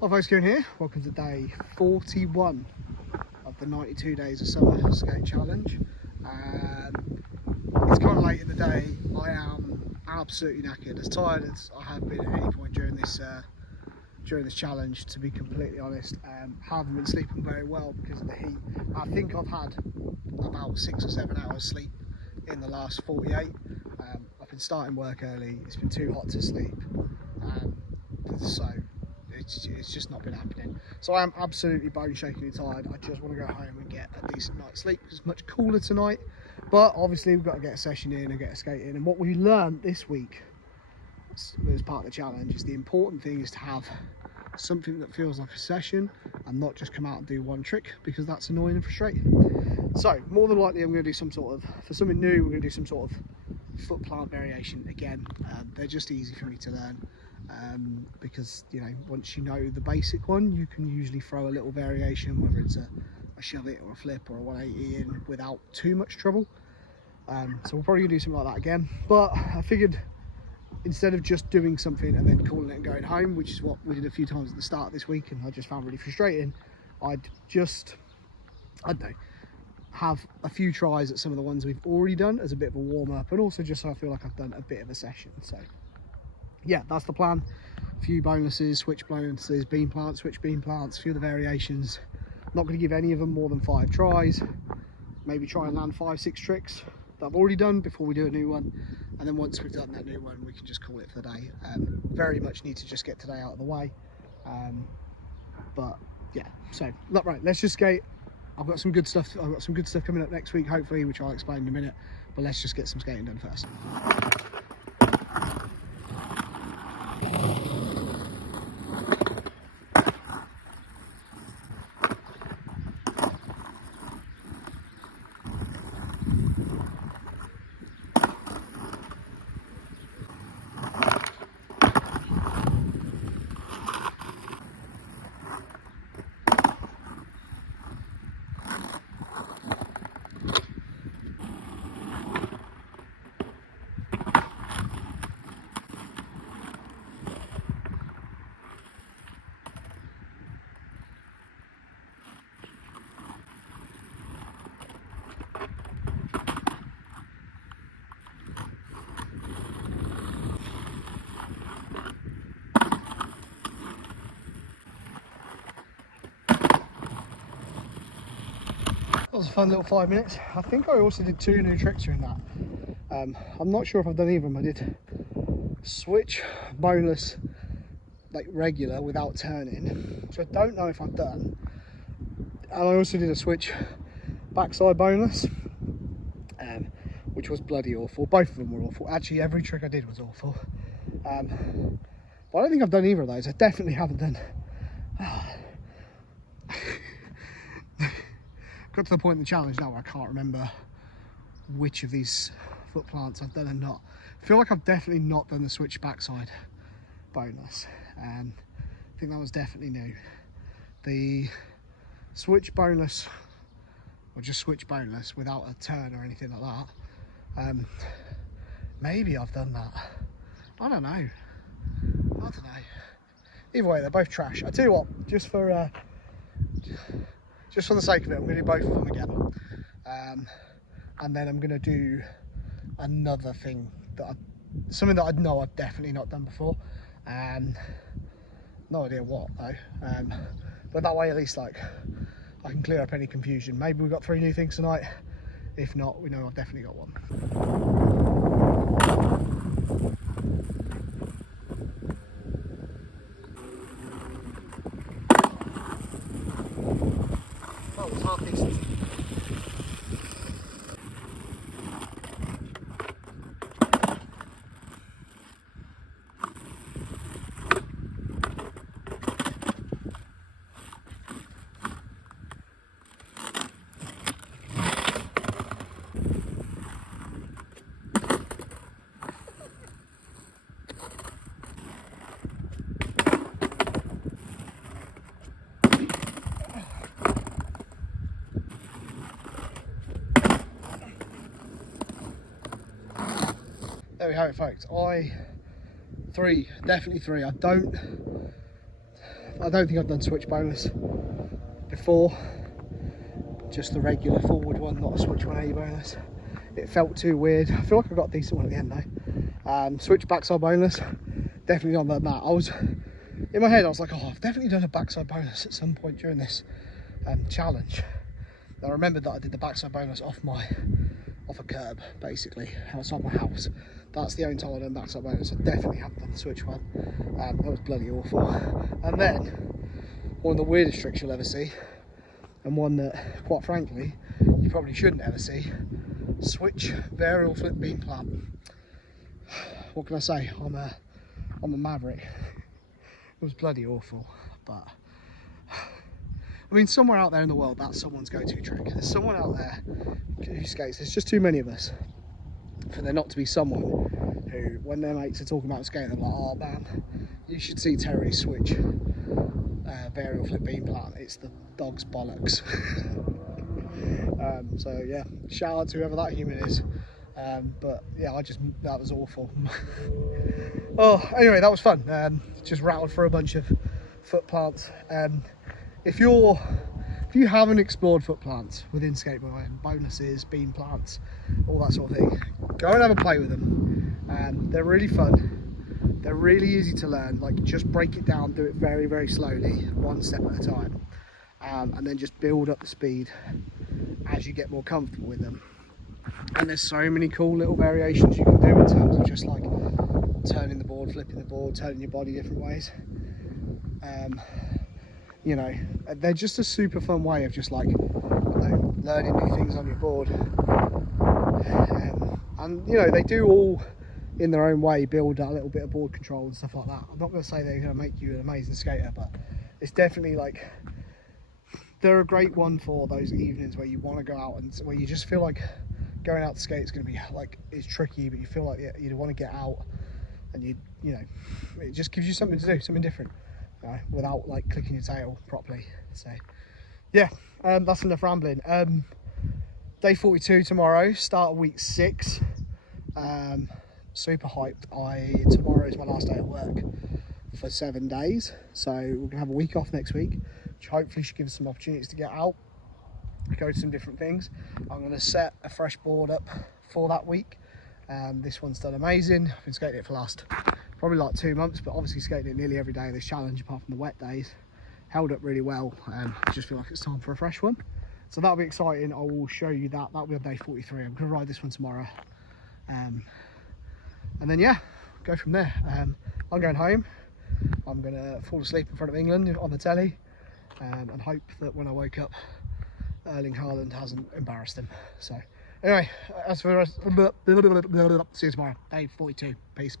Hi folks, Kieran here. Welcome to day 41 of the 92 days of summer skate challenge. It's kind of late in the day. I am absolutely knackered, as tired as I have been at any point during this challenge, to be completely honest. Haven't been sleeping very well because of the heat. I think I've had about 6 or 7 hours sleep in the last 48. I've been starting work early. It's been too hot to sleep, so it's just not been happening. So I am absolutely bone shakingly tired. I just want to go home and get a decent night's sleep because it's much cooler tonight. But obviously we've got to get a session in and get a skate in. And what we learned this week as part of the challenge is the important thing is to have something that feels like a session and not just come out and do one trick, because that's annoying and frustrating. So more than likely I'm going to do some sort of, for something new, we're going to do some sort of foot plant variation again. They're just easy for me to learn. Because, you know, once you know the basic one, you can usually throw a little variation, whether it's a shove it or a flip or a 180 in, without too much trouble. So we'll probably do something like that again, but I figured instead of just doing something and then calling it and going home, which is what we did a few times at the start of this week and I just found really frustrating, I'd just, I don't know, have a few tries at some of the ones we've already done as a bit of a warm-up, and also just so I feel like I've done a bit of a session. So yeah, that's the plan. A few bonuses, switch bonuses, beam plants, switch beam plants, a few of the variations. Not going to give any of them more than 5 tries. Maybe try and land 5-6 tricks that I've already done before we do a new one. And then once we've done that new one, we can just call it for the day. Very much need to just get today out of the way. But yeah, so right, let's just skate. I've got some good stuff. I've got some good stuff coming up next week, hopefully, which I'll explain in a minute. But let's just get some skating done first. That was a fun little 5 minutes. I think I also did 2 new tricks during that. I'm not sure if I've done either of them. I did switch boneless, like regular, without turning, which I don't know if I've done. And I also did a switch backside boneless, which was bloody awful. Both of them were awful. Actually, every trick I did was awful. But I don't think I've done either of those. I definitely haven't done. Got to the point in the challenge now where I can't remember which of these foot plants I've done and not. I feel like I've definitely not done the switch backside boneless. I think that was definitely new. The switch boneless, or just switch boneless without a turn or anything like that. Maybe I've done that. I don't know. I don't know. Either way, they're both trash. I tell you what, just for the sake of it, I'm going to do both of them again. And then I'm going to do another thing, something that I know I've definitely not done before. No idea what though. But that way at least, like, I can clear up any confusion. Maybe we've got 3 new things tonight. If not, we know I've definitely got one. That was half decent. There we have it, folks. Definitely three. I don't think I've done switch bonus before, just the regular forward one, not a switch 180 bonus. It felt too weird. I feel like I got a decent one at the end though. Switch backside bonus, definitely on that. I was in my head, I was like, oh, I've definitely done a backside bonus at some point during this challenge. I remembered that I did the backside bonus off a curb, basically outside my house. That's the only time I've done backside bonus. I definitely haven't done the switch one. That was bloody awful. And then one of the weirdest tricks you'll ever see, and one that, quite frankly, you probably shouldn't ever see: switch varial flip beam plant. What can I say? I'm a maverick. It was bloody awful, but I mean, somewhere out there in the world, that's someone's go-to trick. There's someone out there who skates. There's just too many of us for there not to be someone who, when their mates are talking about skating, they're like, oh man, you should see Terry switch varial flip beam plant. It's the dog's bollocks. So yeah, shout out to whoever that human is. But yeah, that was awful. Oh, anyway, that was fun. Just rattled through a bunch of foot plants. If you haven't explored foot plants within skateboarding, bonuses, beam plants, all that sort of thing, go and have a play with them. They're really fun. They're really easy to learn. Like, just break it down, do it very, very slowly, one step at a time, and then just build up the speed as you get more comfortable with them. And there's so many cool little variations you can do in terms of just like turning the board, flipping the board, turning your body different ways. You know, they're just a super fun way of just like, you know, learning new things on your board. And you know, they do all in their own way build a little bit of board control and stuff like that. I'm not going to say they're going to make you an amazing skater, but it's definitely like, they're a great one for those evenings where you want to go out and where you just feel like going out to skate is going to be like, it's tricky, but you feel like you want to get out, and you know, it just gives you something to do, something different, you know, without like clicking your tail properly. So yeah, that's enough rambling. Day 42 tomorrow, start of week 6. Super hyped. Tomorrow is my last day at work for 7 days, so we're gonna have a week off next week, which hopefully should give us some opportunities to get out, go to some different things. I'm going to set a fresh board up for that week. This one's done amazing. I've been skating it for the last probably like 2 months, but obviously skating it nearly every day of this challenge apart from the wet days. Held up really well. I just feel like it's time for a fresh one, so that'll be exciting. I will show you that. That'll be on day 43. I'm going to ride this one tomorrow, and then yeah, go from there. I'm going home. I'm going to fall asleep in front of England on the telly, and hope that when I wake up, Erling Haaland hasn't embarrassed him. So anyway, as for the rest, see you tomorrow, day 42. Peace.